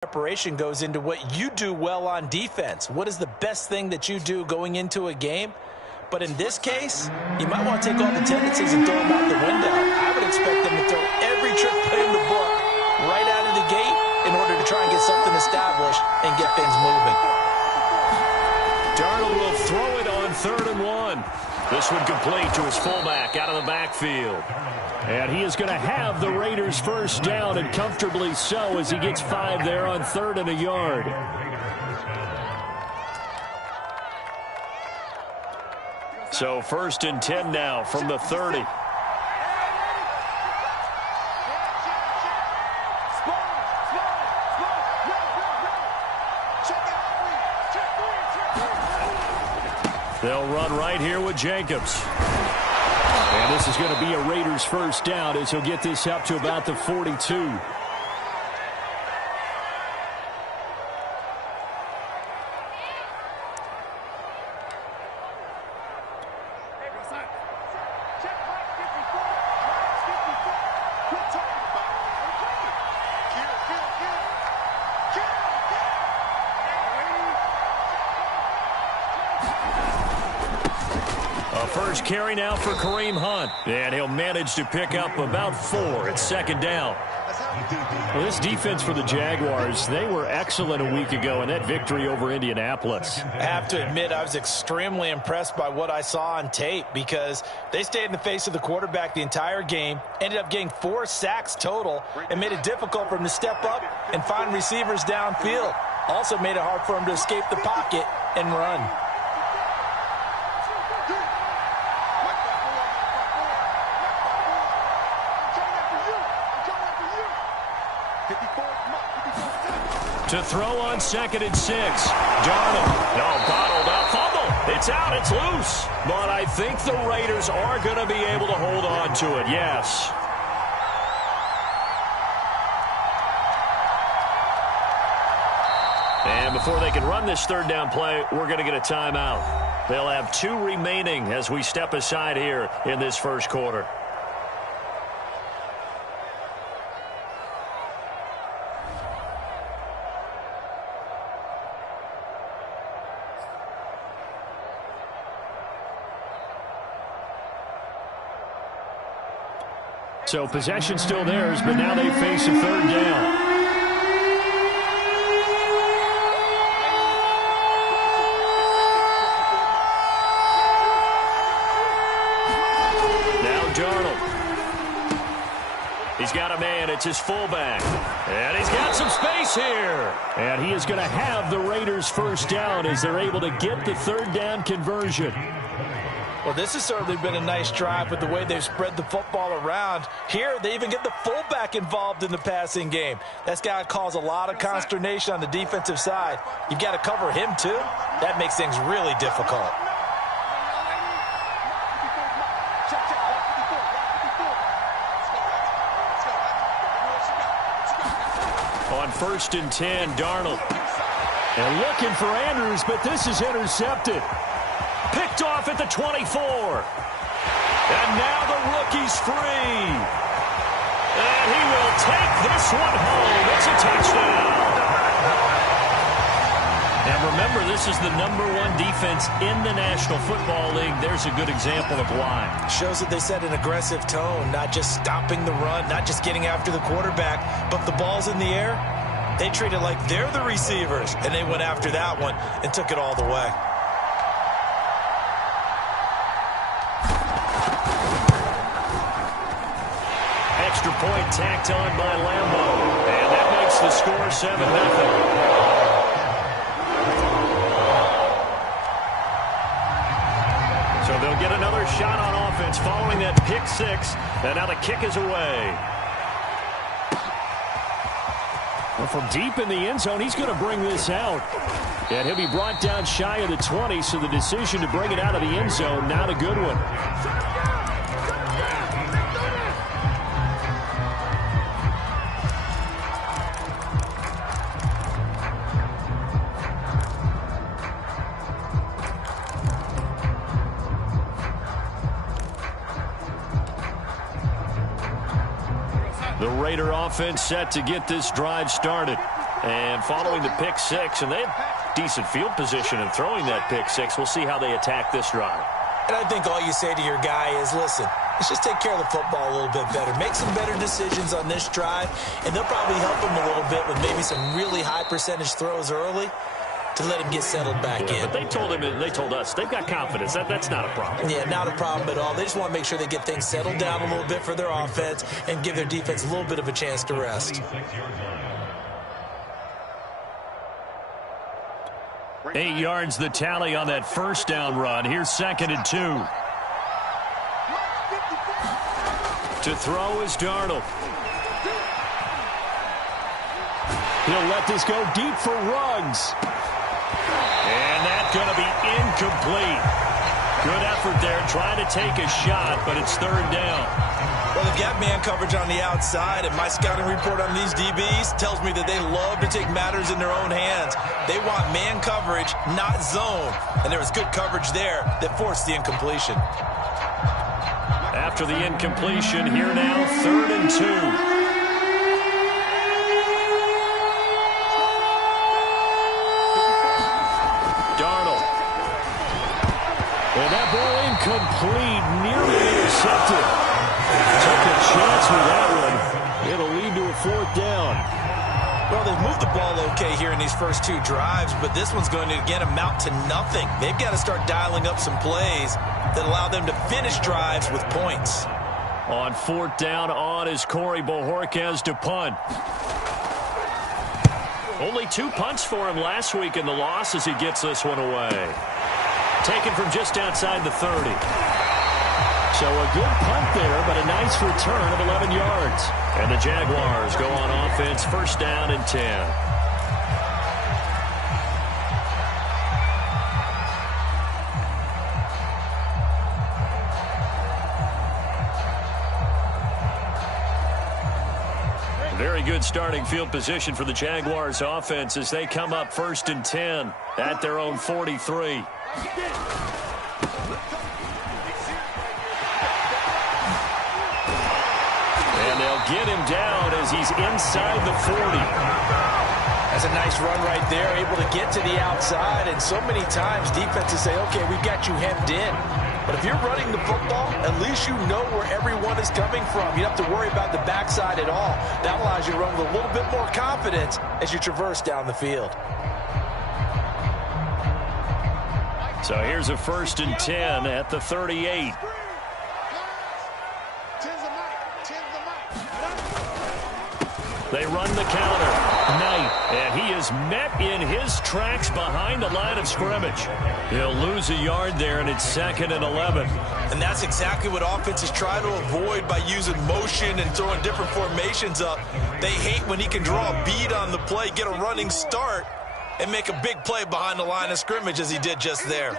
Preparation goes into what you do well on defense. What is the best thing that you do going into a game? But in this case, you might want to take all the tendencies and throw them out the window. I would expect them to throw every trick play in the book right out of the gate in order to try and get something established and get things moving. Darnold will throw it on 3rd and 1. This one complete to his fullback out of the backfield. And he is going to have the Raiders first down, and comfortably so, as he gets 5 there on 3rd and a yard. So 1st and 10 now from the 30. They'll run right here with Jacobs. And this is going to be a Raiders first down as he'll get this up to about the 42. First carry now for Kareem Hunt. And he'll manage to pick up about 4 at 2nd down. Well, this defense for the Jaguars, they were excellent a week ago in that victory over Indianapolis. I have to admit, I was extremely impressed by what I saw on tape because they stayed in the face of the quarterback the entire game, ended up getting 4 sacks total, and made it difficult for him to step up and find receivers downfield. Also made it hard for him to escape the pocket and run. To throw on 2nd and 6. Darnold. No, bottled up. Fumble. It's out. It's loose. But I think the Raiders are going to be able to hold on to it. Yes. And before they can run this 3rd down play, we're going to get a timeout. They'll have 2 remaining as we step aside here in this first quarter. So possession still theirs, but now they face a 3rd down. Now Darnold. He's got a man. It's his fullback. And he's got some space here. And he is going to have the Raiders first down as they're able to get the 3rd down conversion. Well, this has certainly been a nice drive with the way they've spread the football around. Here, they even get the fullback involved in the passing game. That's got to cause a lot of consternation on the defensive side. You've got to cover him, too. That makes things really difficult. On 1st and 10, Darnold. And looking for Andrews, but this is intercepted. Picked off at the 24. And now the rookie's free. And he will take this one home. It's a touchdown. And remember, this is the #1 defense in the National Football League. There's a good example of why. Shows that they set an aggressive tone, not just stopping the run, not just getting after the quarterback, but the ball's in the air. They treat it like they're the receivers, and they went after that one and took it all the way. Extra point tacked on by Lambo. And that makes the score 7-0. So they'll get another shot on offense following that pick 6. And now the kick is away. Well, from deep in the end zone, he's going to bring this out. And he'll be brought down shy of the 20, so the decision to bring it out of the end zone, not a good one. The Raider offense set to get this drive started. And following the pick six, and they have decent field position in throwing that pick six. We'll see how they attack this drive. And I think all you say to your guy is, listen, let's just take care of the football a little bit better. Make some better decisions on this drive, and they'll probably help him a little bit with maybe some really high percentage throws early to let him get settled back in. But they told us they've got confidence. That's not a problem. Yeah, not a problem at all. They just want to make sure they get things settled down a little bit for their offense and give their defense a little bit of a chance to rest. 8 yards the tally on that first down run. Here's 2nd and 2. To throw is Darnold. He'll let this go deep for Ruggs. And that's going to be incomplete. Good effort there, trying to take a shot, but it's 3rd down. Well, they've got man coverage on the outside, and my scouting report on these DBs tells me that they love to take matters in their own hands. They want man coverage, not zone. And there was good coverage there that forced the incompletion. After the incompletion, here now, 3rd and 2. Darnold. And that ball incomplete, nearly intercepted. Took a chance with that one. It'll lead to a 4th down. Well, they've moved the ball okay here in these first 2 drives, but this one's going to, again, amount to nothing. They've got to start dialing up some plays that allow them to finish drives with points. On 4th down, on is Corey Bojorquez to punt. Only 2 punts for him last week in the loss as he gets this one away. Taken from just outside the 30. So a good punt there, but a nice return of 11 yards. And the Jaguars go on offense, 1st down and 10. Very good starting field position for the Jaguars offense as they come up 1st and 10 at their own 43. Get him down as he's inside the 40. That's a nice run right there, able to get to the outside. And so many times defenses say, okay, we've got you hemmed in. But if you're running the football, at least you know where everyone is coming from. You don't have to worry about the backside at all. That allows you to run with a little bit more confidence as you traverse down the field. So here's a 1st and 10 at the 38. They run the counter. Knight, and he is met in his tracks behind the line of scrimmage. He'll lose a yard there, and it's 2nd and 11. And that's exactly what offenses try to avoid by using motion and throwing different formations up. They hate when he can draw a bead on the play, get a running start, and make a big play behind the line of scrimmage as he did just there.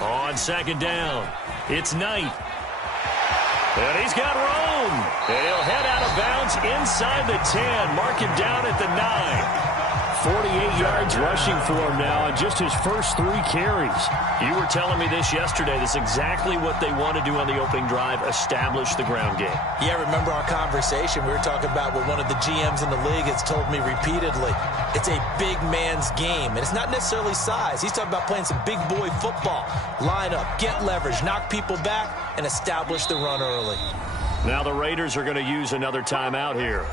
On 2nd down, it's Knight. And he's got room. And he'll head out of bounds inside the 10. Mark him down at the 9. 48 yards rushing for him now on just his first 3 carries. You were telling me this yesterday. That's exactly what they want to do on the opening drive, establish the ground game. Yeah, remember our conversation. We were talking about what one of the GMs in the league has told me repeatedly. It's a big man's game, and it's not necessarily size. He's talking about playing some big boy football. Line up, get leverage, knock people back, and establish the run early. Now the Raiders are going to use another timeout here.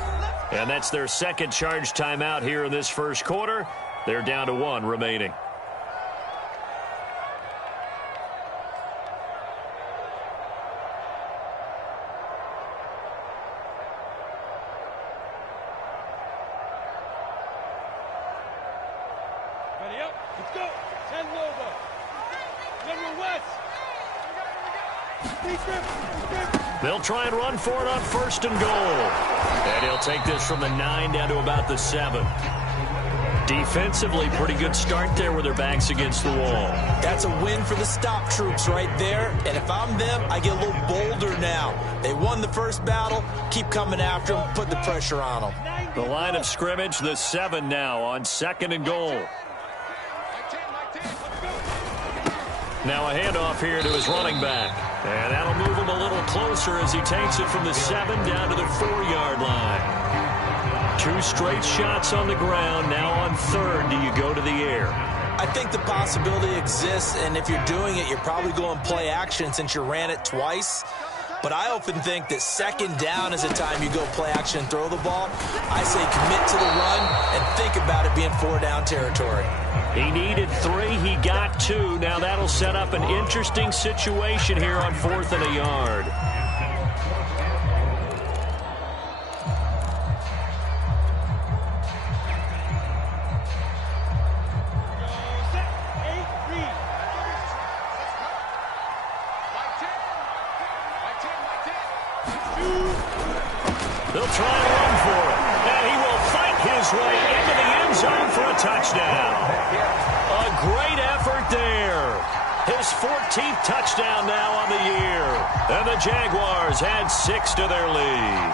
And that's their 2nd charge timeout here in this first quarter. They're down to 1 remaining. Ready up, let's go. 10 Lobo. General West. They'll try and run for it on 1st and goal. And he'll take this from the 9 down to about the 7. Defensively, pretty good start there with their backs against the wall. That's a win for the stop troops right there. And if I'm them, I get a little bolder now. They won the first battle. Keep coming after them. Put the pressure on them. The line of scrimmage, the 7 now on 2nd and goal. Now a handoff here to his running back. And that'll move him a little closer as he takes it from the 7 down to the 4-yard line. 2 straight shots on the ground. Now on third, do you go to the air? I think the possibility exists, and if you're doing it, you're probably going play action since you ran it twice. But I often think that second down is a time you go play action and throw the ball. I say commit to the run and think about it being 4-down territory. He needed 3. He got 2. Now that'll set up an interesting situation here on 4th and a yard. They'll try and run for it. And he will fight his way into the end zone for a touchdown. A great effort there. His 14th touchdown now on the year. And the Jaguars add 6 to their lead.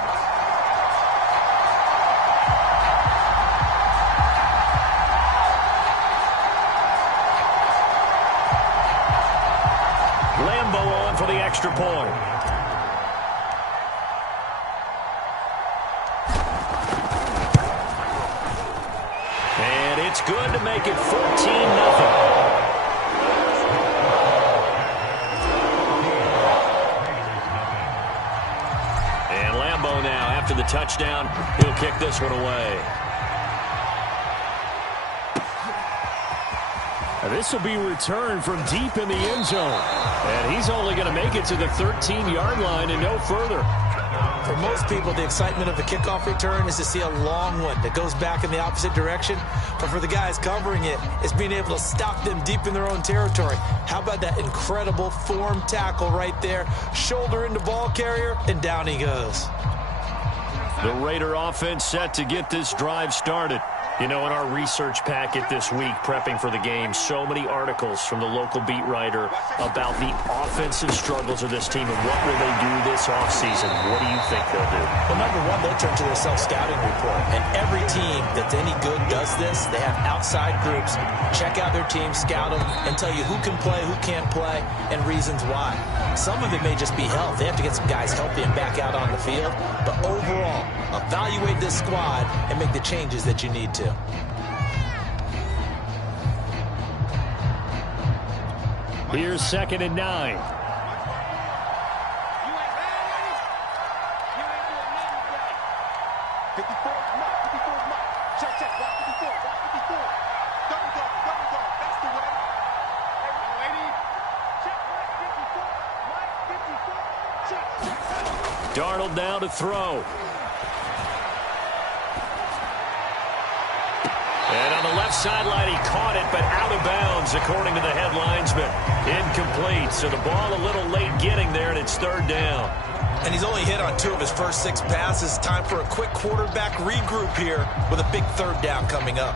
Lambo on for the extra point. It's good to make it 14-0. And Lambo now, after the touchdown, he'll kick this one away. This will be returned from deep in the end zone. And he's only going to make it to the 13-yard line and no further. For most people, the excitement of the kickoff return is to see a long one that goes back in the opposite direction. But for the guys covering it, it's being able to stop them deep in their own territory. How about that incredible form tackle right there? Shoulder into ball carrier, and down he goes. The Raider offense set to get this drive started. You know, in our research packet this week, prepping for the game, so many articles from the local beat writer about the offensive struggles of this team and what will they do this offseason. What do you think they'll do? Well, number one, they'll turn to their self-scouting report. And every team that's any good does this. They have outside groups, check out their team, scout them, and tell you who can play, who can't play, and reasons why. Some of it may just be health. They have to get some guys healthy and back out on the field. But overall, evaluate this squad and make the changes that you need to. Here's 2nd and 9. Darnold now to throw. And on the left sideline, he caught it, but out of bounds, according to the head linesman. Incomplete, so the ball a little late getting there, and it's 3rd down. And he's only hit on 2 of his first 6 passes. Time for a quick quarterback regroup here with a big 3rd down coming up.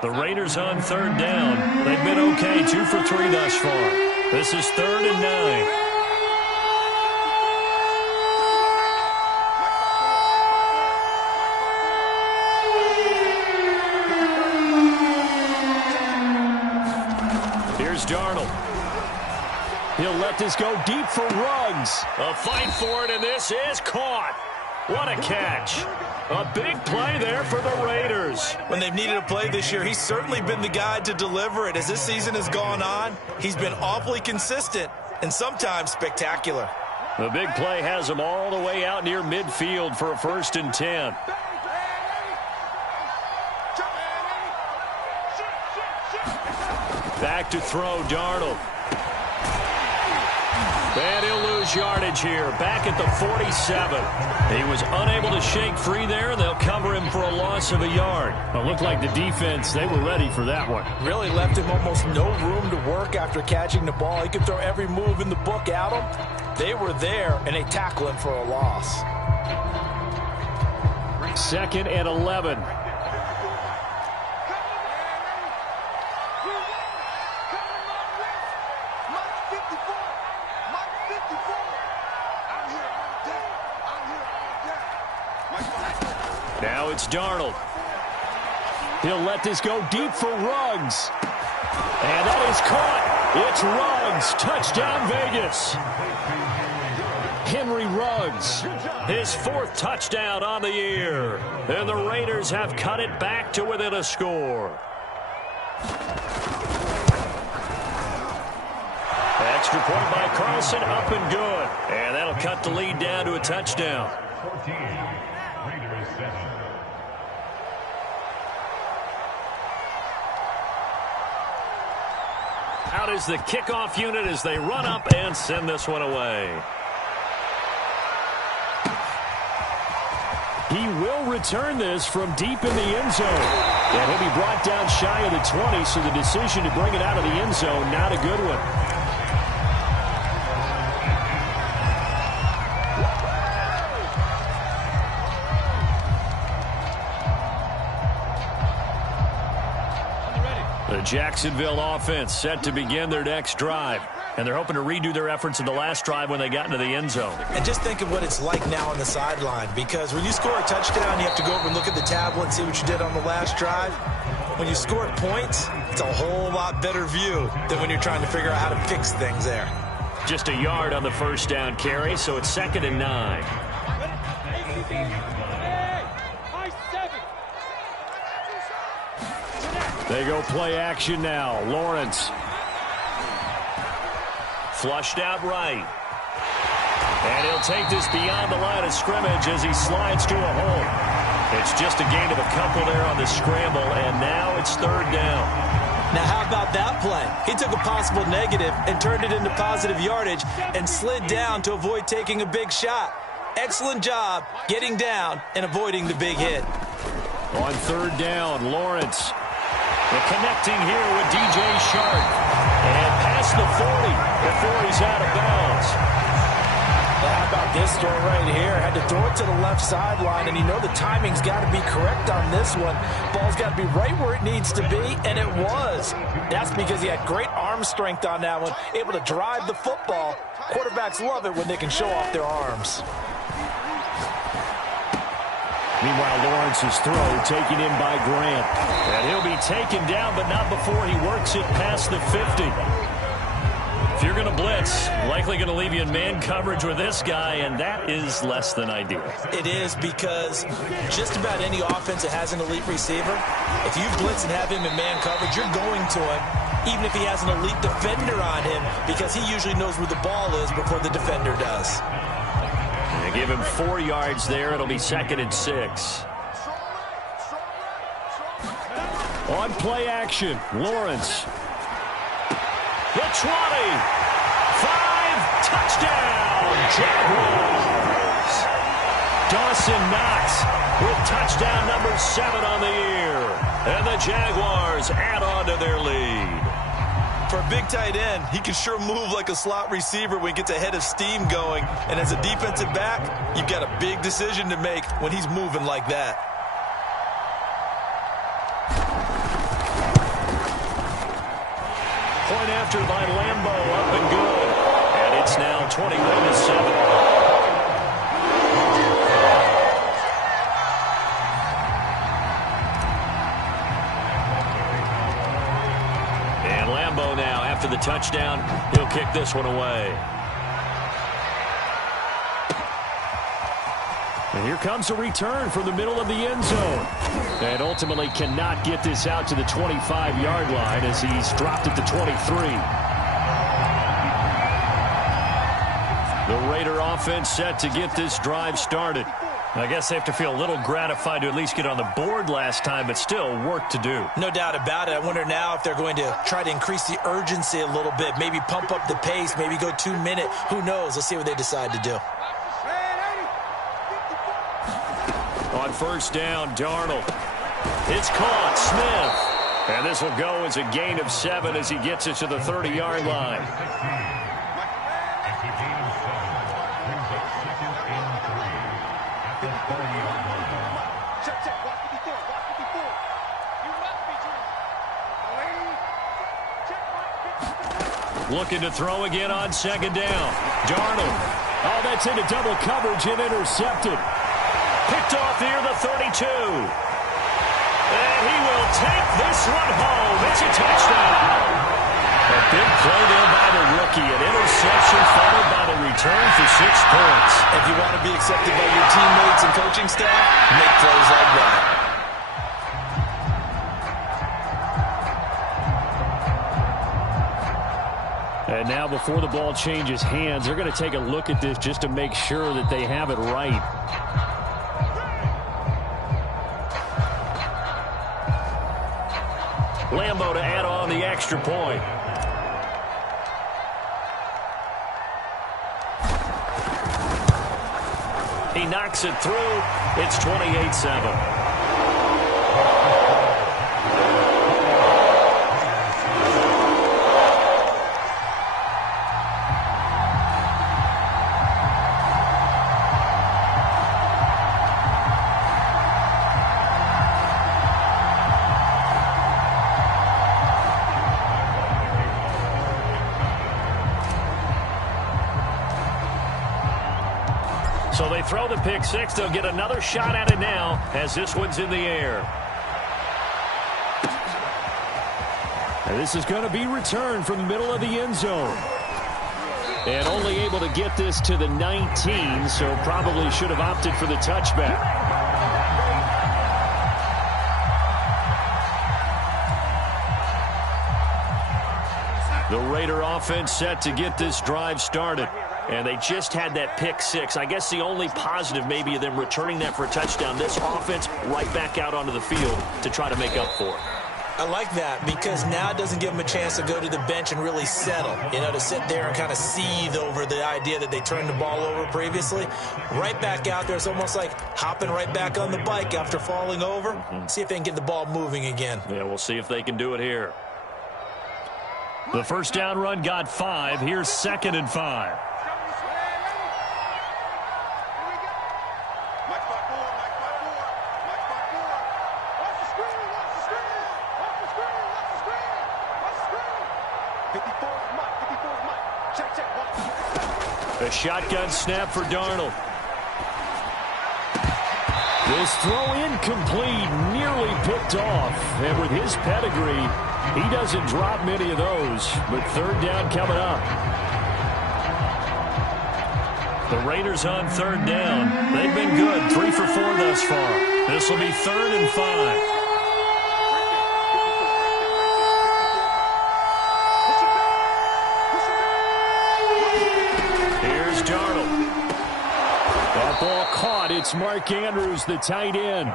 The Raiders on 3rd down. They've been okay, 2 for 3 thus far. This is 3rd and 9. Here's Darnold. He'll let this go deep for Ruggs. A fight for it, and this is caught. What a catch. A big play there for the Raiders. When they've needed a play this year, he's certainly been the guy to deliver it. As this season has gone on, he's been awfully consistent and sometimes spectacular. The big play has him all the way out near midfield for a 1st and 10. Back to throw, Darnold. And he'll lose yardage here, back at the 47. He was unable to shake free there, and they'll cover him for a loss of a yard. Well, it looked like the defense, they were ready for that one. Really left him almost no room to work after catching the ball. He could throw every move in the book at him. They were there, and they tackle him for a loss. 2nd and 11. Now it's Darnold. He'll let this go deep for Ruggs. And that is caught. It's Ruggs. Touchdown, Vegas. Henry Ruggs, his 4th touchdown on the year. And the Raiders have cut it back to within a score. Extra point by Carlson, up and good. And that'll cut the lead down to a touchdown. 14, Raiders 7. Out is the kickoff unit as they run up and send this one away. He will return this from deep in the end zone. And he'll be brought down shy of the 20, so the decision to bring it out of the end zone, not a good one. The Jacksonville offense set to begin their next drive. And they're hoping to redo their efforts in the last drive when they got into the end zone. And just think of what it's like now on the sideline, because when you score a touchdown, you have to go over and look at the tablet and see what you did on the last drive. When you score points, it's a whole lot better view than when you're trying to figure out how to fix things there. Just a yard on the first down carry, so it's 2nd and 9. They go play action now. Lawrence. Flushed out right. And he'll take this beyond the line of scrimmage as he slides to a hole. It's just a gain of a couple there on the scramble, and now it's 3rd down. Now, how about that play? He took a possible negative and turned it into positive yardage and slid down to avoid taking a big shot. Excellent job getting down and avoiding the big hit. On 3rd down, Lawrence. The connecting here with DJ Shark. And past the 40 before he's out of bounds. How about this throw right here? Had to throw it to the left sideline, and you know the timing's got to be correct on this one. Ball's got to be right where it needs to be, and it was. That's because he had great arm strength on that one, able to drive the football. Quarterbacks love it when they can show off their arms. Meanwhile, Lawrence's throw taken in by Grant. And he'll be taken down, but not before he works it past the 50. If you're going to blitz, likely going to leave you in man coverage with this guy, and that is less than ideal. It is, because just about any offense that has an elite receiver, if you blitz and have him in man coverage, you're going to him, even if he has an elite defender on him, because he usually knows where the ball is before the defender does. They give him 4 yards there. It'll be 2nd and 6. On play action, Lawrence. The 20. 5, touchdown, Jaguars. Dawson Knox with touchdown number 7 on the year. And the Jaguars add on to their lead. For a big tight end, he can sure move like a slot receiver when he gets a head of steam going. And as a defensive back, you've got a big decision to make when he's moving like that. Point after by Lambo, up and good. And it's now 21-7. Now, after the touchdown, he'll kick this one away. And here comes a return from the middle of the end zone. And ultimately cannot get this out to the 25-yard line as he's dropped at the 23. The Raider offense set to get this drive started. I guess they have to feel a little gratified to at least get on the board last time, but still work to do. No doubt about it. I wonder now if they're going to try to increase the urgency a little bit, maybe pump up the pace, maybe go 2-minute. Who knows? Let's see what they decide to do. On 1st down, Darnold. It's caught, Smith. And this will go as a gain of 7 as he gets it to the 30-yard line. Looking to throw again on 2nd down. Darnold. Oh, that's into double coverage and intercepted. Picked off near the 32. And he will this one home. It's a touchdown. A big play there by the rookie. An interception followed by the return for 6 points. If you want to be accepted by your teammates and coaching staff, make plays like that. And now before the ball changes hands, they're going to take a look at this just to make sure that they have it right. Lambo to add on the extra point. He knocks it through. It's 28-7. So they throw the pick six. They'll get another shot at it now as this one's in the air. And this is going to be returned from the middle of the end zone. And only able to get this to the 19, so probably should have opted for the touchback. The Raider offense set to get this drive started. And they just had that pick six. I guess the only positive maybe of them returning that for a touchdown. This offense right back out onto the field to try to make up for it. I like that because now it doesn't give them a chance to go to the bench and really settle. You know, to sit there and kind of seethe over the idea that they turned the ball over previously. Right back out there. It's almost like hopping right back on the bike after falling over. See if they can get the ball moving again. Yeah, we'll see if they can do it here. The first down run got 5. Here's 2nd and 5. A shotgun snap for Darnold. This throw incomplete, nearly picked off. And with his pedigree, he doesn't drop many of those. But 3rd down coming up. The Raiders on 3rd down. They've been good, 3 for 4 thus far. This will be 3rd and 5. Ball caught. It's Mark Andrews, the tight end.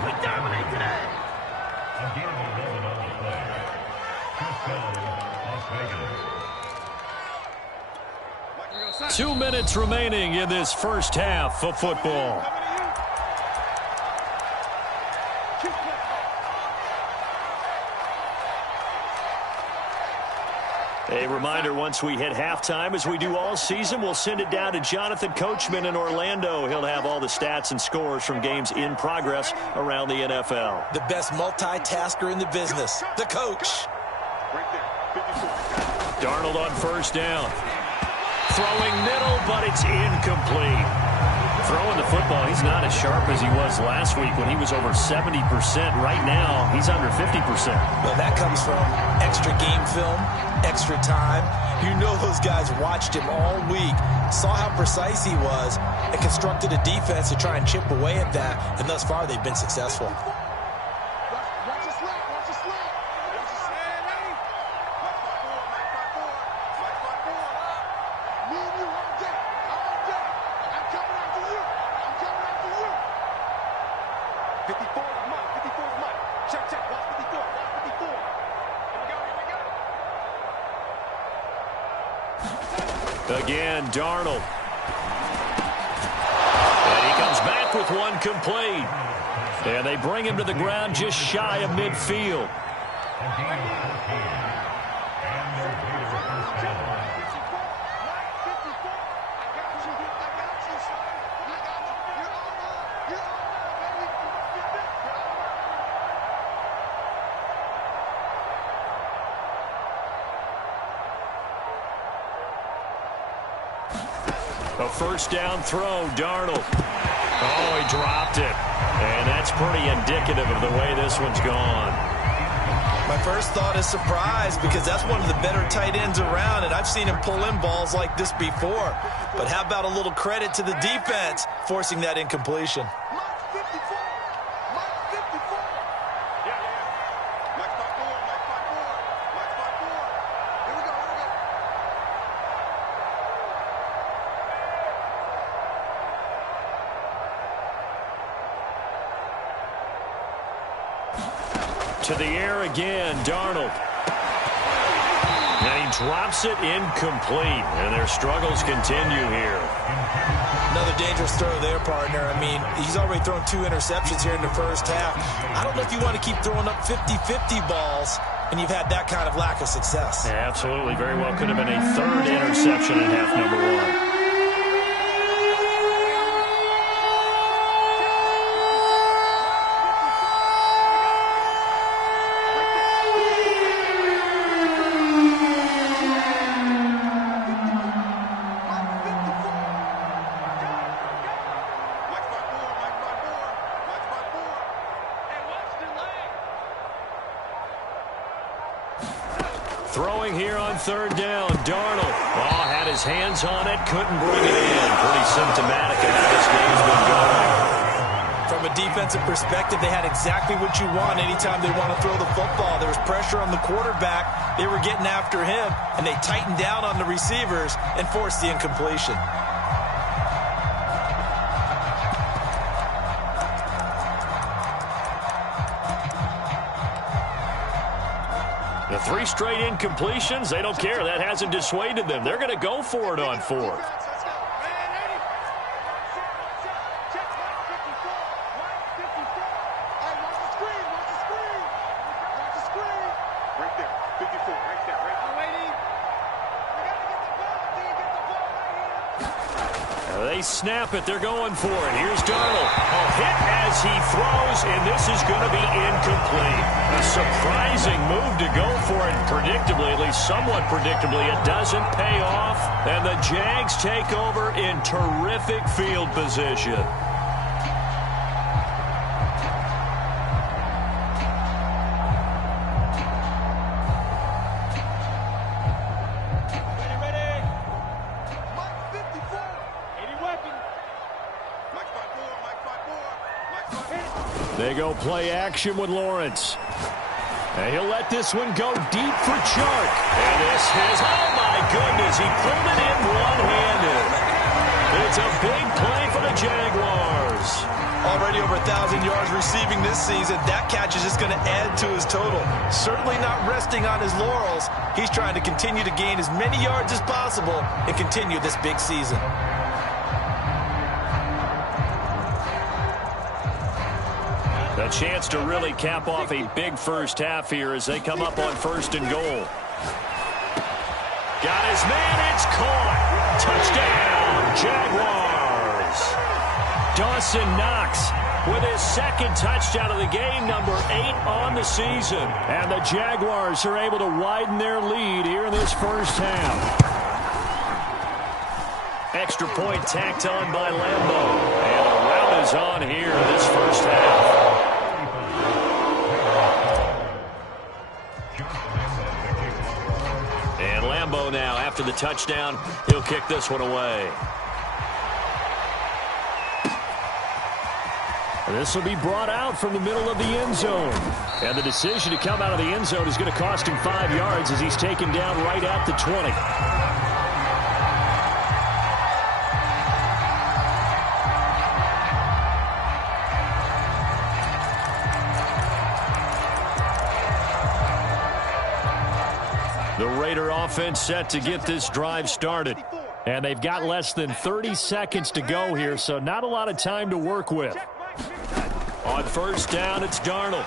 We dominate today. Again, 11 on the play. First down, Las Vegas. 2 minutes remaining in this first half of football. A reminder, once we hit halftime, as we do all season, we'll send it down to Jonathan Coachman in Orlando. He'll have all the stats and scores from games in progress around the NFL. The best multitasker in the business, the coach. Darnold on 1st down. Throwing middle, but it's incomplete. Throwing the football, he's not as sharp as he was last week when he was over 70%. Right now, he's under 50%. Well, that comes from extra game film, extra time. You know those guys watched him all week, saw how precise he was, and constructed a defense to try and chip away at that, and thus far they've been successful. Again, Darnold. And he comes back with one complete. And they bring him to the ground just shy of midfield. A first down throw, Darnold. Oh, he dropped it. And that's pretty indicative of the way this one's gone. My first thought is surprise, because that's one of the better tight ends around, and I've seen him pull in balls like this before. But how about a little credit to the defense forcing that incompletion? To the air again, Darnold. And he drops it incomplete, and their struggles continue here. Another dangerous throw there, partner. I mean, he's already thrown 2 interceptions here in the first half. I don't know if you want to keep throwing up 50-50 balls when you've had that kind of lack of success. Yeah, absolutely. Very well could have been a 3rd interception in half number 1. Throwing here on 3rd down, Darnold. Oh, had his hands on it, couldn't bring it in. Pretty symptomatic of how this game's been going. From a defensive perspective, they had exactly what you want anytime they want to throw the football. There was pressure on the quarterback. They were getting after him, and they tightened down on the receivers and forced the incompletion. The 3 straight incompletions, they don't care. That hasn't dissuaded them. They're going to go for it on 4th. They snap it. They're going for it. Here's Darnold. A hit as he throws, and this is going to be incomplete. A surprising move to go for it. Predictably, at least somewhat predictably, it doesn't pay off. And the Jags take over in terrific field position. They go play action with Lawrence. And he'll let this one go deep for Chark. And this is, oh my goodness, he pulled it in one-handed. It's a big play for the Jaguars. Already over 1,000 yards receiving this season. That catch is just going to add to his total. Certainly not resting on his laurels. He's trying to continue to gain as many yards as possible and continue this big season. A chance to really cap off a big first half here as they come up on 1st and goal. Got his man, it's caught. Touchdown, Jaguars. Dawson Knox with his 2nd touchdown of the game, number 8 on the season. And the Jaguars are able to widen their lead here in this first half. Extra point tacked on by Lambeau. And the rout is on here in this first half. And Lambeau now, after the touchdown, he'll kick this one away. This will be brought out from the middle of the end zone. And the decision to come out of the end zone is going to cost him 5 yards as he's taken down right at the 20. The Raider offense set to get this drive started. And they've got less than 30 seconds to go here, so not a lot of time to work with. On 1st down, it's Darnold.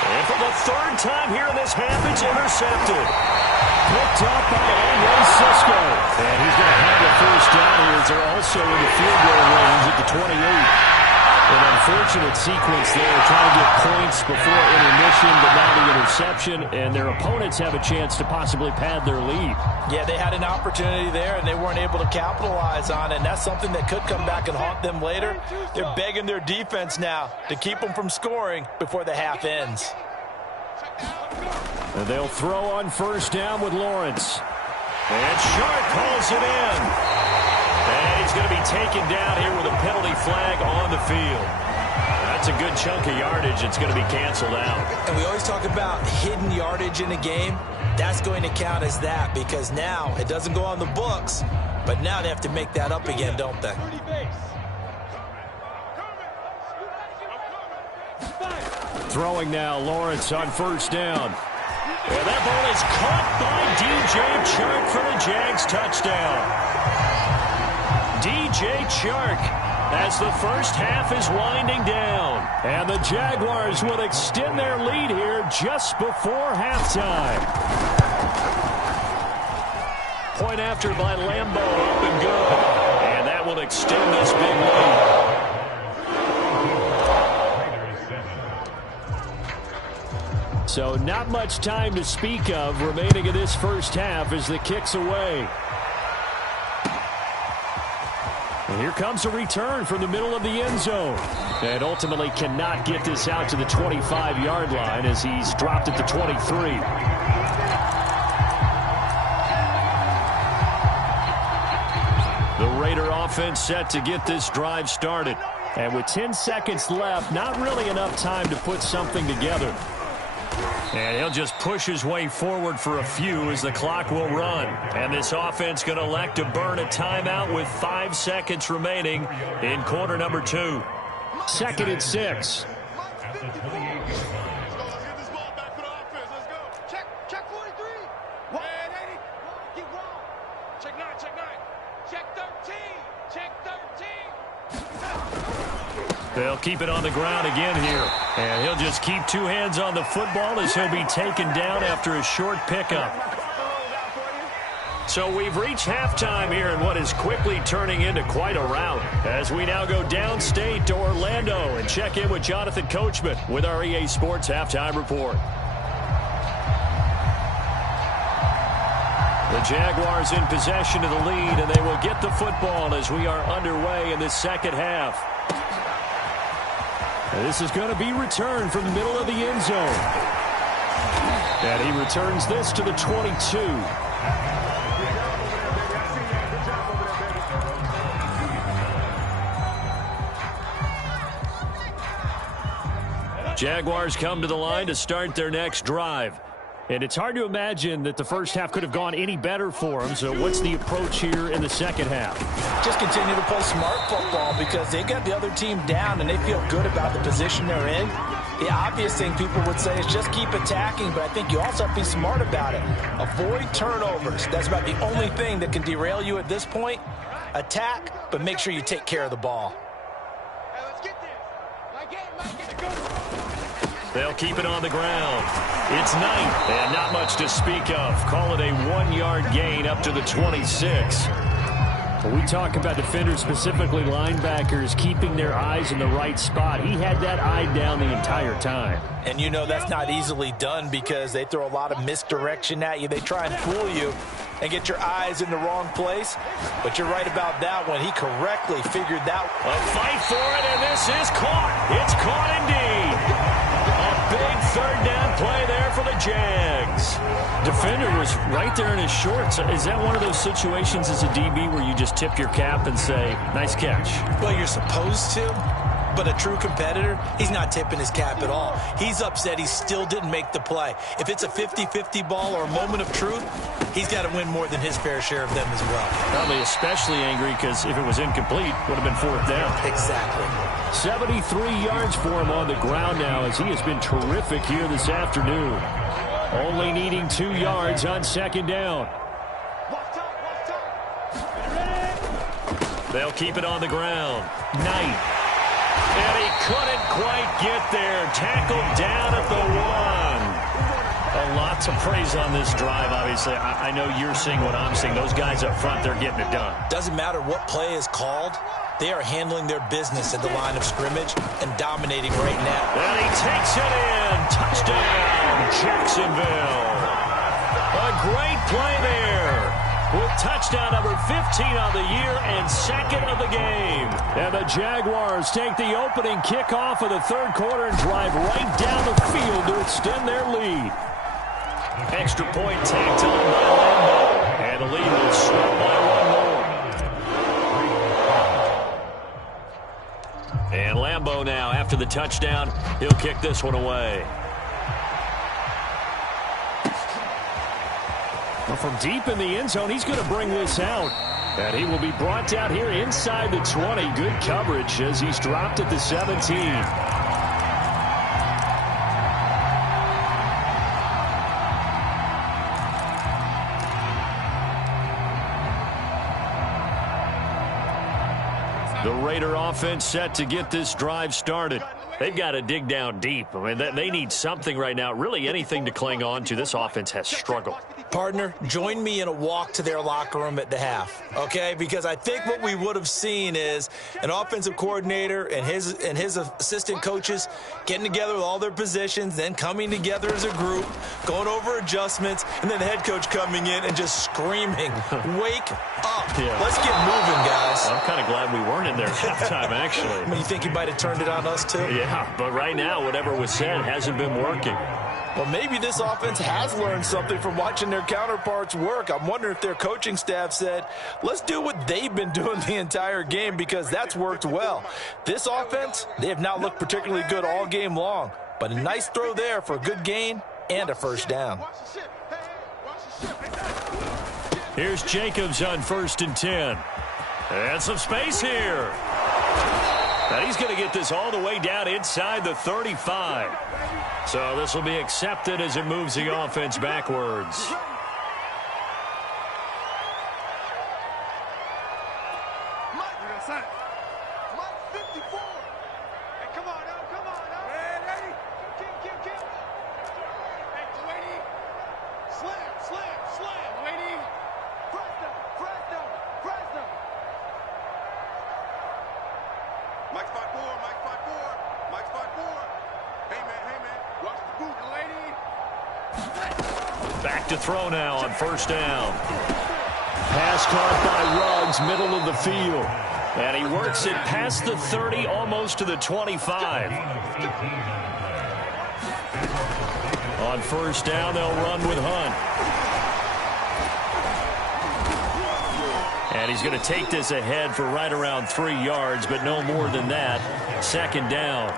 And for the 3rd time here in this half, it's intercepted. Picked up by Andre Cisco. And he's going to have the 1st down here as they're also in the field goal range at the 28. And unfortunate sequence there, trying to get points before intermission, but now the interception, and their opponents have a chance to possibly pad their lead. Yeah, they had an opportunity there, and they weren't able to capitalize on it, and that's something that could come back and haunt them later. They're begging their defense now to keep them from scoring before the half ends. And they'll throw on first down with Lawrence. And Sharp calls it in. And he's going to be taken down here with a penalty flag on the field. That's a good chunk of yardage. It's going to be canceled out. And we always talk about hidden yardage in a game. That's going to count as that because now it doesn't go on the books, but now they have to make that up again, don't they? Throwing now, Lawrence on first down. And that ball is caught by DJ Chark for the Jags touchdown. DJ Chark as the first half is winding down. And the Jaguars will extend their lead here just before halftime. Point after by Lambeau, up and good. And that will extend this big lead. So not much time to speak of remaining in this first half as the kick's away. And here comes a return from the middle of the end zone. And ultimately cannot get this out to the 25-yard line as he's dropped at the 23. The Raider offense set to get this drive started. And with 10 seconds left, not really enough time to put something together. And he'll just push his way forward for a few as the clock will run. And this offense going to elect to burn a timeout with 5 seconds remaining in quarter number 2. 2nd and 6. Check 43. 180. Keep going. Check 9. Check 13. Check 13. They'll keep it on the ground again here. And he'll just keep 2 hands on the football as he'll be taken down after a short pickup. So we've reached halftime here in what is quickly turning into quite a rout as we now go downstate to Orlando and check in with Jonathan Coachman with our EA Sports Halftime Report. The Jaguars in possession of the lead, and they will get the football as we are underway in this second half. And this is going to be returned from the middle of the end zone. And he returns this to the 22. Jaguars come to the line to start their next drive. And it's hard to imagine that the first half could have gone any better for them. So what's the approach here in the second half? Just continue to play smart football because they got the other team down and they feel good about the position they're in. The obvious thing people would say is just keep attacking, but I think you also have to be smart about it. Avoid turnovers. That's about the only thing that can derail you at this point. Attack, but make sure you take care of the ball. Hey, let's get this. Like it, go. They'll keep it on the ground. It's Knight, and not much to speak of. Call it a 1-yard gain up to the 26. When we talk about defenders, specifically linebackers, keeping their eyes in the right spot, he had that eye down the entire time. And you know that's not easily done because they throw a lot of misdirection at you. They try and fool you and get your eyes in the wrong place. But you're right about that one. He correctly figured that. A fight for it, and this is caught. It's caught indeed. A big third down play there for the Jags. Defender was right there in his shorts. Is that one of those situations as a DB where you just tip your cap and say, nice catch? Well, you're supposed to, but a true competitor, he's not tipping his cap at all. He's upset he still didn't make the play. If it's a 50-50 ball or a moment of truth, he's got to win more than his fair share of them as well. Probably especially angry because if it was incomplete, would have been 4th down. Exactly. 73 yards for him on the ground now as he has been terrific here this afternoon. Only needing 2 yards on 2nd down. They'll keep it on the ground. Knight. And he couldn't quite get there. Tackled down at the 1. A lot to praise on this drive, obviously. I know you're seeing what I'm seeing. Those guys up front, they're getting it done. Doesn't matter what play is called. They are handling their business at the line of scrimmage and dominating right now. And he takes it in. Touchdown, Jacksonville. A great play there. With touchdown number 15 on the year and second of the game. And the Jaguars take the opening kickoff of the third quarter and drive right down the field to extend their lead. Extra point tacked on by Lambeau. And the lead will slow by one more. And Lambeau now, after the touchdown, he'll kick this one away. From deep in the end zone, he's going to bring this out. And he will be brought down here inside the 20. Good coverage as he's dropped at the 17. The Raider offense set to get this drive started. They've got to dig down deep. I mean, they need something right now, really anything to cling on to. This offense has struggled. Partner, join me in a walk to their locker room at the half, okay? Because I think what we would have seen is an offensive coordinator and his assistant coaches getting together with all their positions, then coming together as a group, going over adjustments, and then the head coach coming in and just screaming, "Wake up. Yeah. Let's get moving, guys." I'm kind of glad we weren't in there at halftime, actually. I mean, you think he might have turned it on us, too? Yeah, but right now, whatever was said hasn't been working. Well, maybe this offense has learned something from watching their counterparts work. I'm wondering if their coaching staff said, let's do what they've been doing the entire game, because that's worked well. This offense, they have not looked particularly good all game long, but a nice throw there for a good gain and a first down. Here's Jacobs on 1st and 10. And some space here. And he's going to get this all the way down inside the 35. So this will be accepted as it moves the offense backwards. Back to throw now on 1st down. Pass caught by Ruggs, middle of the field. And he works it past the 30, almost to the 25. On 1st down, they'll run with Hunt. And he's going to take this ahead for right around 3 yards, but no more than that. 2nd down.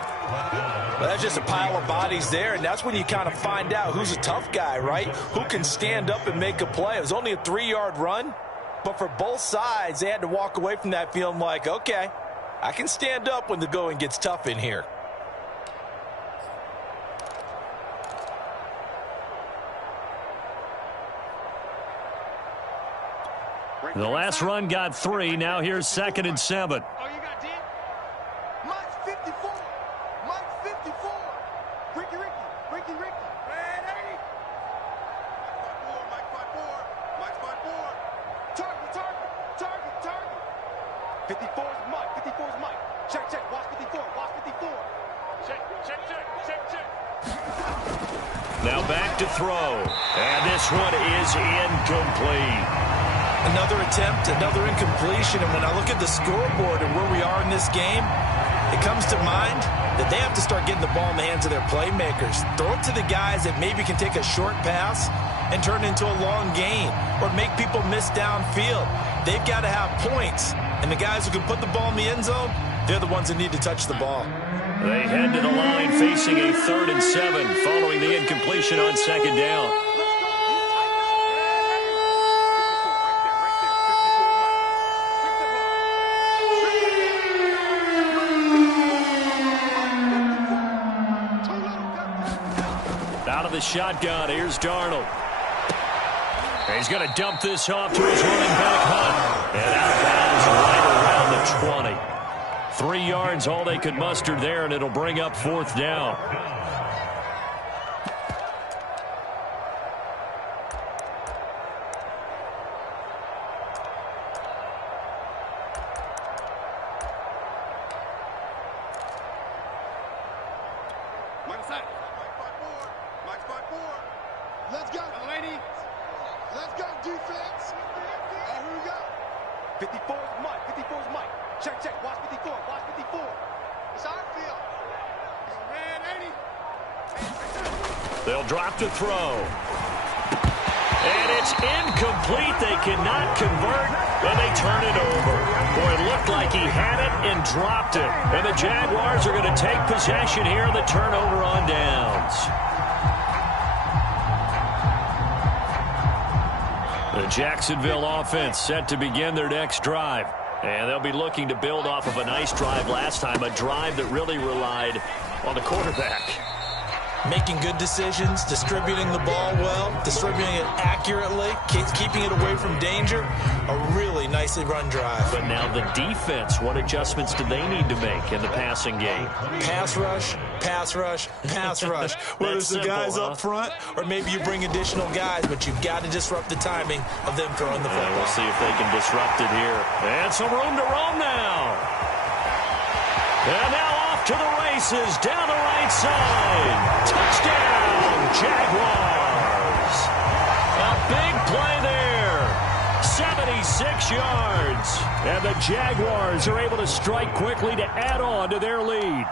Well, that's just a pile of bodies there, and that's when you kind of find out who's a tough guy, right? Who can stand up and make a play. It was only a 3-yard run, but for both sides, they had to walk away from that feeling like, okay, I can stand up when the going gets tough in here. The last run got 3. Now here's 2nd and 7. Now back to throw. And this one is incomplete. Another attempt, another incompletion. And when I look at the scoreboard and where we are in this game, it comes to mind that they have to start getting the ball in the hands of their playmakers. Throw it to the guys that maybe can take a short pass and turn it into a long gain or make people miss downfield. They've got to have points. And the guys who can put the ball in the end zone, they're the ones that need to touch the ball. They head to the line facing a 3rd and 7 following the incompletion on 2nd down. Out of the shotgun, here's Darnold. He's going to dump this off to his running back, Hunt. And out of bounds right around the 20. 3 yards, all they could muster there, and it'll bring up 4th down. Let's go, lady. Let's go, defense. Who we got? 54 is Mike. 54 is Mike. Check, check. Watch 54. Watch 54. It's our field. Red 80. They'll drop to throw. And it's incomplete. They cannot convert, and they turn it over. Boy, it looked like he had it and dropped it. And the Jaguars are going to take possession here on the turnover on downs. The Jacksonville offense set to begin their next drive. And they'll be looking to build off of a nice drive last time, a drive that really relied on the quarterback. Making good decisions, distributing the ball well, distributing it accurately, keeping it away from danger. A really nicely run drive. But now the defense, what adjustments do they need to make in the passing game? Pass rush, pass rush, pass rush. Whether it's the guys up front or maybe you bring additional guys, but you've got to disrupt the timing of them throwing the football. We'll see if they can disrupt it here. And some room to roam now. And now off to the races down the right side. Touchdown, Jaguars. A big play there. 76 yards. And the Jaguars are able to strike quickly to add on to their lead.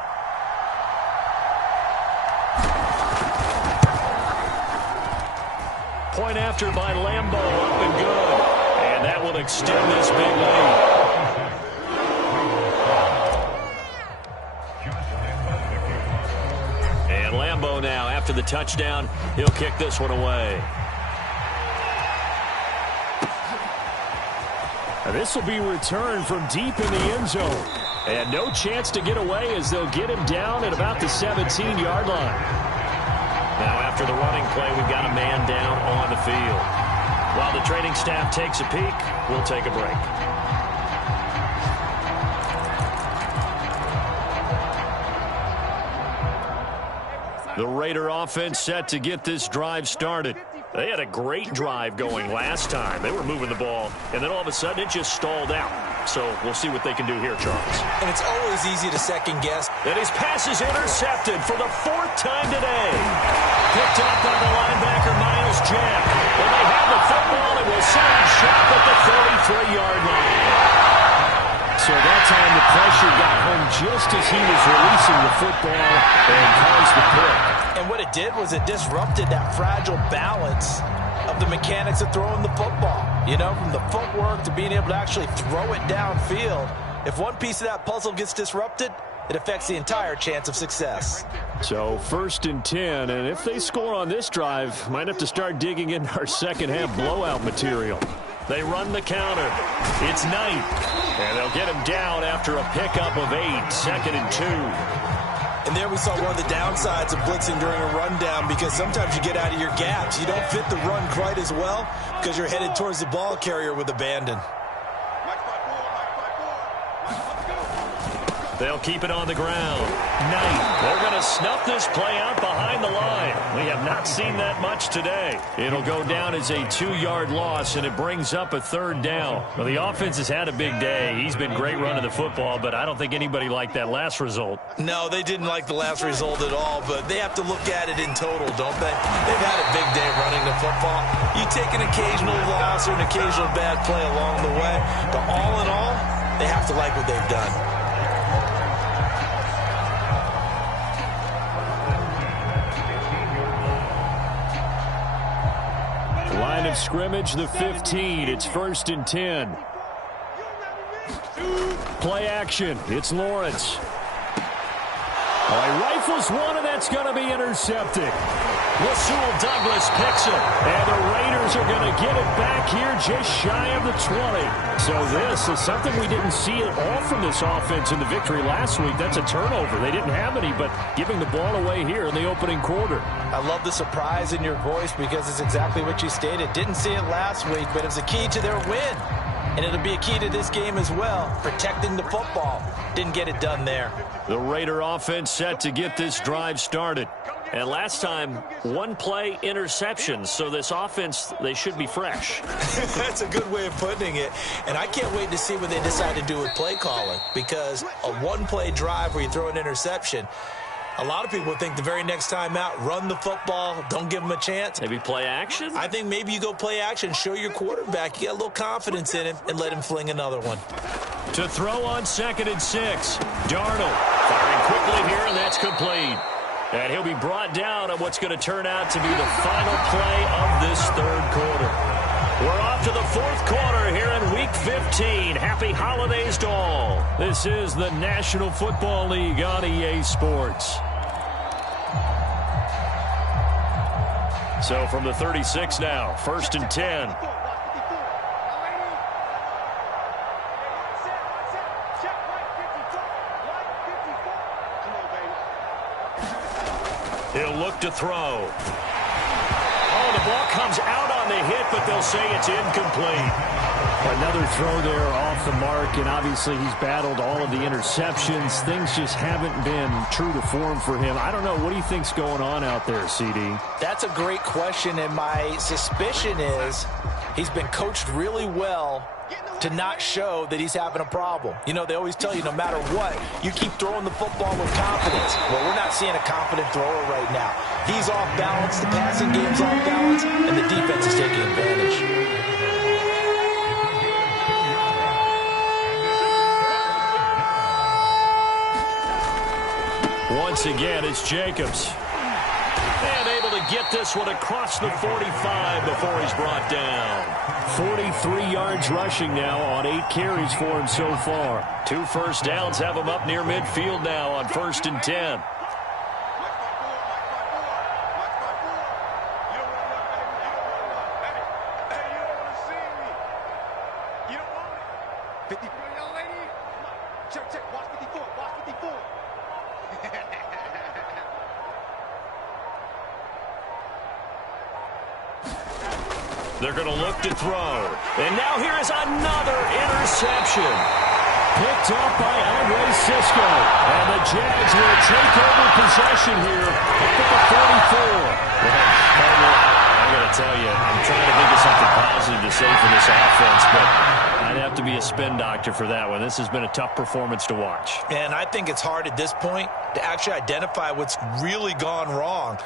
Point after by Lambeau, up and good. And that will extend this big lead. And Lambeau now, after the touchdown, he'll kick this one away. And this will be returned from deep in the end zone. And no chance to get away as they'll get him down at about the 17-yard line. Now after the running play, we've got a man down on the field. While the training staff takes a peek, we'll take a break. The Raider offense set to get this drive started. They had a great drive going last time. They were moving the ball, and then all of a sudden it just stalled out. So we'll see what they can do here, Charles. And it's always easy to second guess. And his pass is intercepted for the 4th time today. Picked up by the linebacker, Miles Jack. And they have the football and will send him shot at the 33-yard line. So that time the pressure got home just as he was releasing the football and caused the pick. And what it did was it disrupted that fragile balance of the mechanics of throwing the football. You know, from the footwork to being able to actually throw it downfield. If one piece of that puzzle gets disrupted, it affects the entire chance of success. So 1st and 10, and if they score on this drive, might have to start digging into our second-half blowout material. They run the counter. It's Knight. And they'll get him down after a pickup of 8, 2nd and 2. And there we saw one of the downsides of blitzing during a rundown, because sometimes you get out of your gaps. You don't fit the run quite as well because you're headed towards the ball carrier with abandon. They'll keep it on the ground. Knight. They're going to snuff this play out behind the line. We have not seen that much today. It'll go down as a 2-yard loss, and it brings up a 3rd down. Well, the offense has had a big day. He's been great running the football, but I don't think anybody liked that last result. No, they didn't like the last result at all, but they have to look at it in total, don't they? They've had a big day running the football. You take an occasional loss or an occasional bad play along the way, but all in all, they have to like what they've done. Line of scrimmage, the 15. It's 1st and 10. Play action. It's Lawrence. He rifles one, and that's going to be intercepted. Rasul Douglas picks it, and the Raiders are going to get it back here just shy of the 20. So this is something we didn't see at all from this offense in the victory last week. That's a turnover. They didn't have any, but giving the ball away here in the opening quarter. I love the surprise in your voice because it's exactly what you stated. Didn't see it last week, but it was a key to their win. And it'll be a key to this game as well, protecting the football. Didn't get it done there. The Raider offense set to get this drive started. And last time, 1 play interceptions. So this offense, they should be fresh. That's a good way of putting it. And I can't wait to see what they decide to do with play calling. Because a 1-play drive where you throw an interception, A lot of people think the very next time out, run the football, don't give him a chance. Maybe play action? I think maybe you go play action, show your quarterback you got a little confidence in him, and let him fling another one. To throw on 2nd and 6. Darnold firing quickly here, and that's complete. And he'll be brought down on what's going to turn out to be the final play of this third quarter. We're off to the fourth quarter here in Week 15. Happy holidays to all. This is the National Football League on EA Sports. So from the 36 now, 1st and 10. He'll look to throw. Oh, the ball comes out on the hit, but they'll say it's incomplete. Another throw there off the mark, and obviously he's battled all of the interceptions. Things just haven't been true to form for him. I don't know. What do you think's going on out there, CD? That's a great question, and my suspicion is he's been coached really well to not show that he's having a problem. You know, they always tell you no matter what, you keep throwing the football with confidence. Well, we're not seeing a confident thrower right now. He's off balance, the passing game's off balance, and the defense is taking advantage. Once again, it's Jacobs. And able to get this one across the 45 before he's brought down. 43 yards rushing now on 8 carries for him so far. 2 first downs have him up near midfield now on 1st and 10. They're going to look to throw. And now here is another interception. Picked up by Andre Cisco. And the Jags will take over possession here at the 44. I got to tell you, I'm trying to think of something positive to say for this offense, but I'd have to be a spin doctor for that one. This has been a tough performance to watch. And I think it's hard at this point to actually identify what's really gone wrong.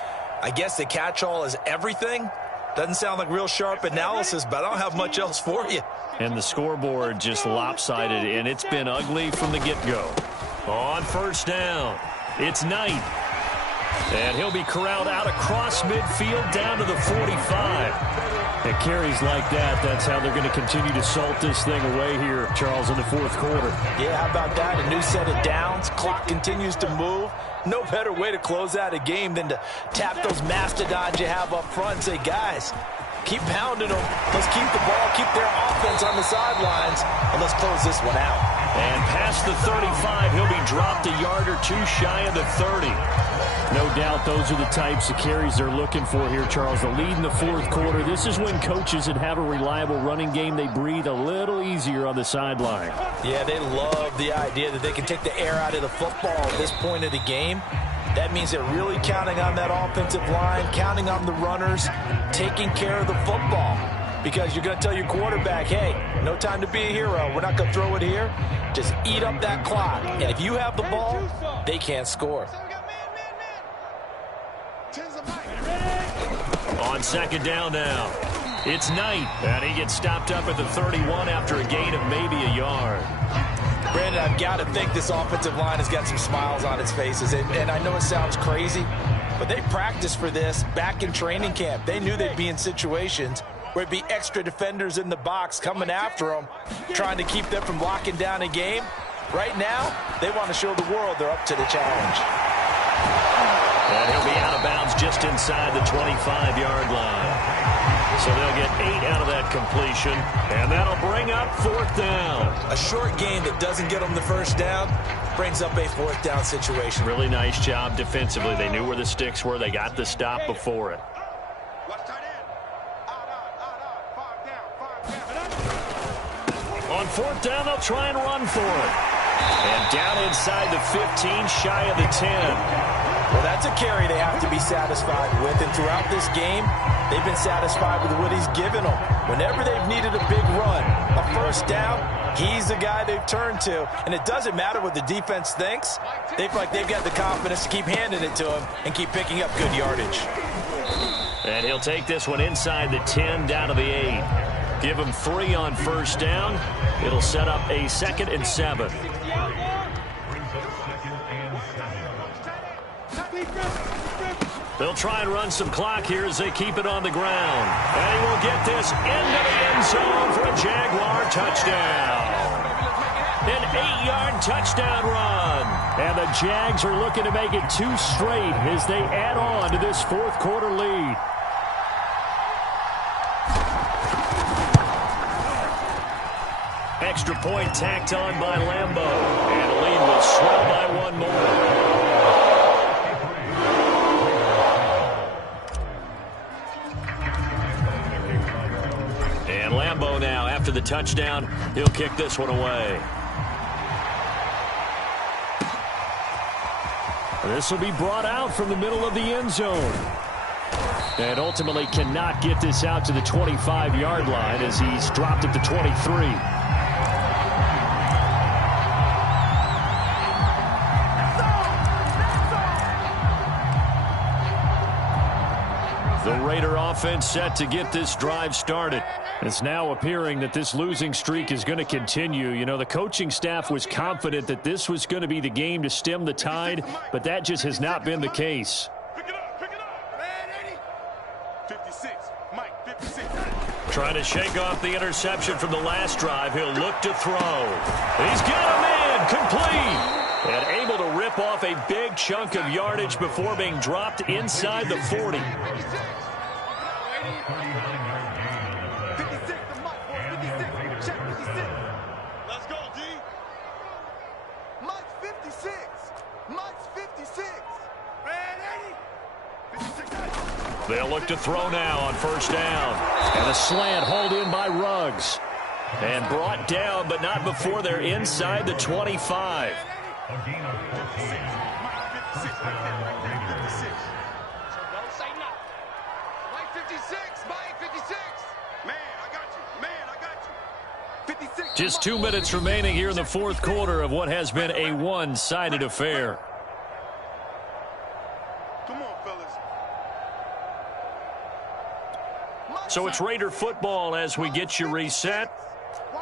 I guess the catch-all is everything. Doesn't sound like real sharp analysis, but I don't have much else for you. And the scoreboard just lopsided, and it's been ugly from the get-go. On 1st down, it's Knight. And he'll be corralled out across midfield down to the 45. At carries like that, that's how they're going to continue to salt this thing away here, Charles, in the fourth quarter. Yeah, how about that? A new set of downs. Clock continues to move. No better way to close out a game than to tap those mastodons you have up front and say, guys, keep pounding them. Let's keep the ball, keep their offense on the sidelines, and let's close this one out. And past the 35, he'll be dropped a yard or two shy of the 30. No doubt those are the types of carries they're looking for here, Charles. The lead in the fourth quarter. This is when coaches that have a reliable running game, they breathe a little easier on the sideline. Yeah, they love the idea that they can take the air out of the football at this point of the game. That means they're really counting on that offensive line, counting on the runners, taking care of the football. Because you're going to tell your quarterback, hey, no time to be a hero. We're not going to throw it here. Just eat up that clock. And if you have the ball, they can't score. On 2nd down now, it's Knight. And he gets stopped up at the 31 after a gain of maybe a yard. Brandon, I've got to think this offensive line has got some smiles on its faces. And I know it sounds crazy, but they practiced for this back in training camp. They knew they'd be in situations where it'd be extra defenders in the box coming after them, trying to keep them from locking down a game. Right now, they want to show the world they're up to the challenge. And he'll be out of bounds just inside the 25-yard line. So they'll get 8 out of that completion, and that'll bring up 4th down. A short game that doesn't get them the first down brings up a 4th down situation. Really nice job defensively. They knew where the sticks were. They got the stop before it. On 4th down, they'll try and run for it. And down inside the 15, shy of the 10. Well, that's a carry they have to be satisfied with, and throughout this game, they've been satisfied with what he's given them. Whenever they've needed a big run, a first down, he's the guy they've turned to. And it doesn't matter what the defense thinks. They feel like they've got the confidence to keep handing it to him and keep picking up good yardage. And he'll take this one inside the 10 down to the 8. Give him 3 on first down. It'll set up a 2nd and 7. They'll try and run some clock here as they keep it on the ground. And he will get this into the end zone for a Jaguar touchdown. An 8-yard touchdown run. And the Jags are looking to make it 2 straight as they add on to this 4th quarter lead. Extra point tacked on by Lambeau. And the lead will swell by 1 more. Lambeau now, after the touchdown, he'll kick this one away. This will be brought out from the middle of the end zone. And ultimately cannot get this out to the 25-yard line as he's dropped at the 23. The Raider offense set to get this drive started. It's now appearing that this losing streak is going to continue. You know, the coaching staff was confident that this was going to be the game to stem the tide, but that just has not been the case. Pick it up, man, 56, Mike, 56. Trying to shake off the interception from the last drive. He'll look to throw. He's got a man complete. And able to rip off a big chunk of yardage before being dropped inside the 40. 56 to Mike, 56. Check 56. Let's go, D. Mike's 56. Mike's 56. Man, 80. They'll look to throw now on first down. And a slant hauled in by Ruggs. And brought down, but not before they're inside the 25. A gain of 14. Mike 56 right there, 56. Don't say nothing. Mike 56, Mike 56. Man, I got you. Man, I got you. 56. Just 2 minutes remaining here in the 4th quarter of what has been a one-sided affair. Come on, fellas. So it's Raider football as we get you reset.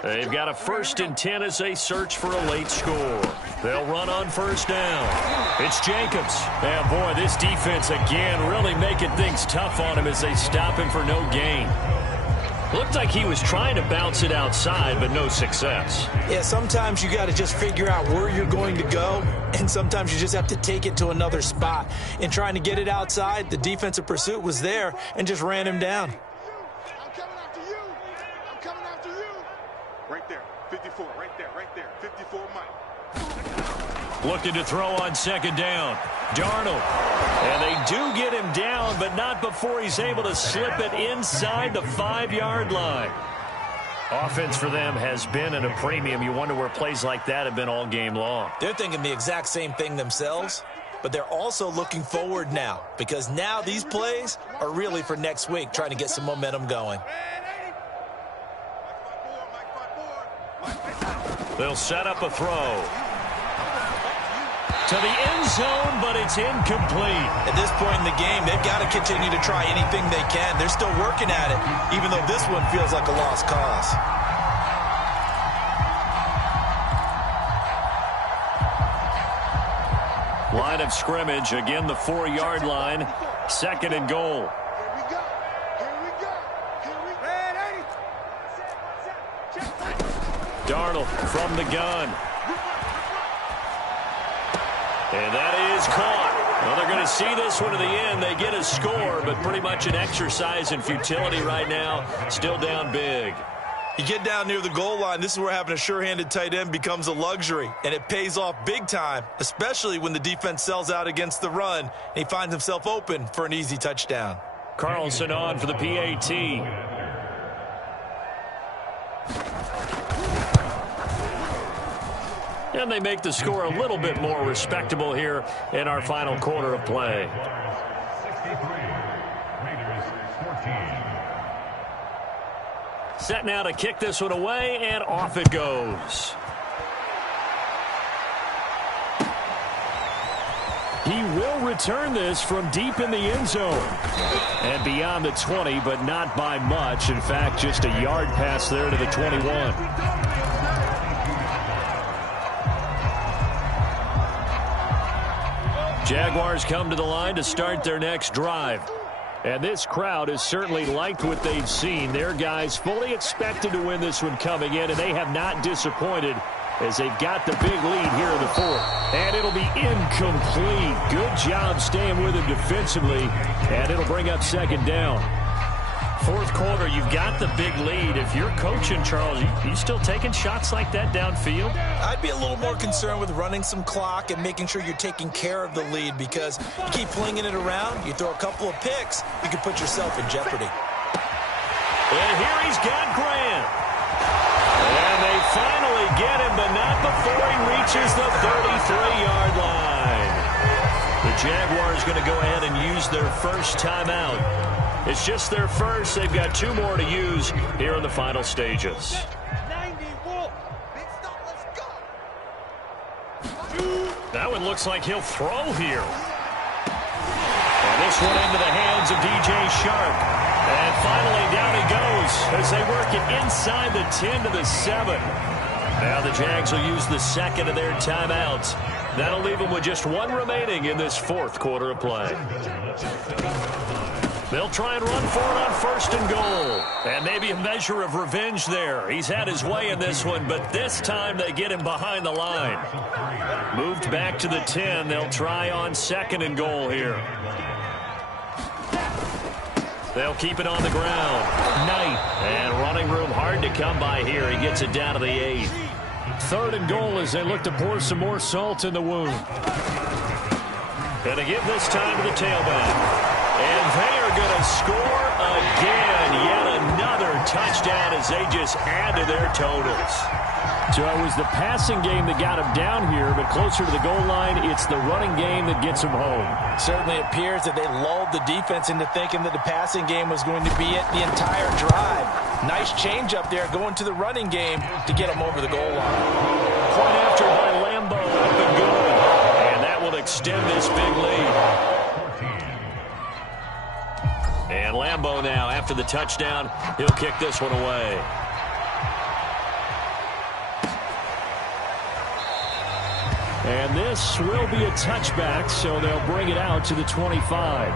They've got a 1st and 10 as they search for a late score. They'll run on first down. It's Jacobs. And boy, this defense again really making things tough on him as they stop him for no gain. Looked like he was trying to bounce it outside, but no success. Yeah, sometimes you got to just figure out where you're going to go, and sometimes you just have to take it to another spot. In trying to get it outside, the defensive pursuit was there and just ran him down. I'm coming after you. I'm coming after you. Right there, 54, right there, 54, Mike. Looking to throw on second down. Darnold. And they do get him down, but not before he's able to slip it inside the 5-yard line. Offense for them has been at a premium. You wonder where plays like that have been all game long. They're thinking the exact same thing themselves, but they're also looking forward now because now these plays are really for next week, trying to get some momentum going. They'll set up a throw. To the end zone, but it's incomplete. At this point in the game, they've got to continue to try anything they can. They're still working at it, even though this one feels like a lost cause. Line of scrimmage, again the 4-yard line, 2nd and goal. Here we go. Here we go. Here we go. Man, 80. Darnold from the gun. And that is caught. Well, they're going to see this one to the end. They get a score, but pretty much an exercise in futility right now. Still down big. You get down near the goal line, this is where having a sure-handed tight end becomes a luxury, and it pays off big time, especially when the defense sells out against the run, and he finds himself open for an easy touchdown. Carlson on for the PAT. And they make the score a little bit more respectable here in our final quarter of play. 63, Raiders 14. Set now to kick this one away, and off it goes. He will return this from deep in the end zone. And beyond the 20, but not by much. In fact, just a yard pass there to the 21. Jaguars come to the line to start their next drive. And this crowd has certainly liked what they've seen. Their guys fully expected to win this one coming in, and they have not disappointed as they've got the big lead here in the fourth. And it'll be incomplete. Good job staying with him defensively, and it'll bring up second down. Fourth quarter, you've got the big lead. If you're coaching, Charles, you still taking shots like that downfield? I'd be a little more concerned with running some clock and making sure you're taking care of the lead, because you keep flinging it around, you throw a couple of picks, you can put yourself in jeopardy. And here he's got Grant. And they finally get him, but not before he reaches the 33-yard line. The Jaguars going to go ahead and use their first timeout. It's just their first. They've got two more to use here in the final stages. 91. Big stop, let's go. That one looks like he'll throw here. And this one into the hands of DJ Shark. And finally down he goes as they work it inside the 10 to the 7. Now the Jags will use the second of their timeouts. That'll leave them with just one remaining in this fourth quarter of play. They'll try and run for it on first and goal. And maybe a measure of revenge there. He's had his way in this one, but this time they get him behind the line. Moved back to the 10. They'll try on second and goal here. They'll keep it on the ground. Knight. And running room hard to come by here. He gets it down to the 8. Third and goal as they look to pour some more salt in the wound. Going to give this time to the tailback. And they are going to score again. Yet another touchdown as they just add to their totals. So it was the passing game that got him down here, but closer to the goal line, it's the running game that gets him home. Certainly appears that they lulled the defense into thinking that the passing game was going to be it the entire drive. Nice change up there going to the running game to get him over the goal line. Point after by Lambo, up and going. And that will extend this big lead. And Lambo now, after the touchdown, he'll kick this one away. And this will be a touchback, so they'll bring it out to the 25.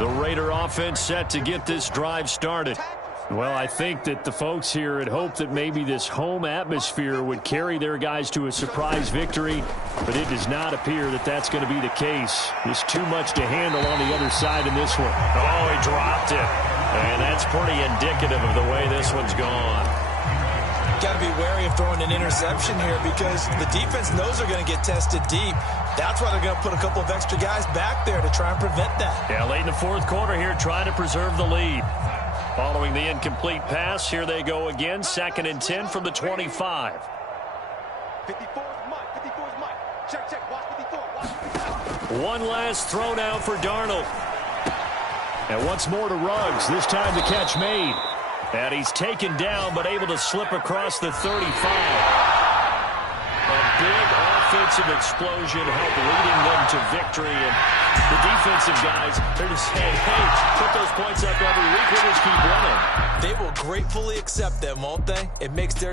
The Raider offense set to get this drive started. Well, I think that the folks here had hoped that maybe this home atmosphere would carry their guys to a surprise victory, but it does not appear that that's going to be the case. There's too much to handle on the other side in this one. Oh, he dropped it. And that's pretty indicative of the way this one's gone. Got to be wary of throwing an interception here because the defense knows they're going to get tested deep. That's why they're going to put a couple of extra guys back there to try and prevent that. Yeah, late in the fourth quarter here, trying to preserve the lead. Following the incomplete pass, here they go again. 2nd and 10 from the 25. 54 is Mike. 54 is Mike. Check, check. Watch 54. Watch 54. One last throw now for Darnold. And once more to Ruggs. This time the catch made. And he's taken down, but able to slip across the 35. A big offensive explosion helped leading them to victory. And the defensive guys, they're just saying, hey, put those points up every week. We'll just keep running. They will gratefully accept them, won't they? It makes their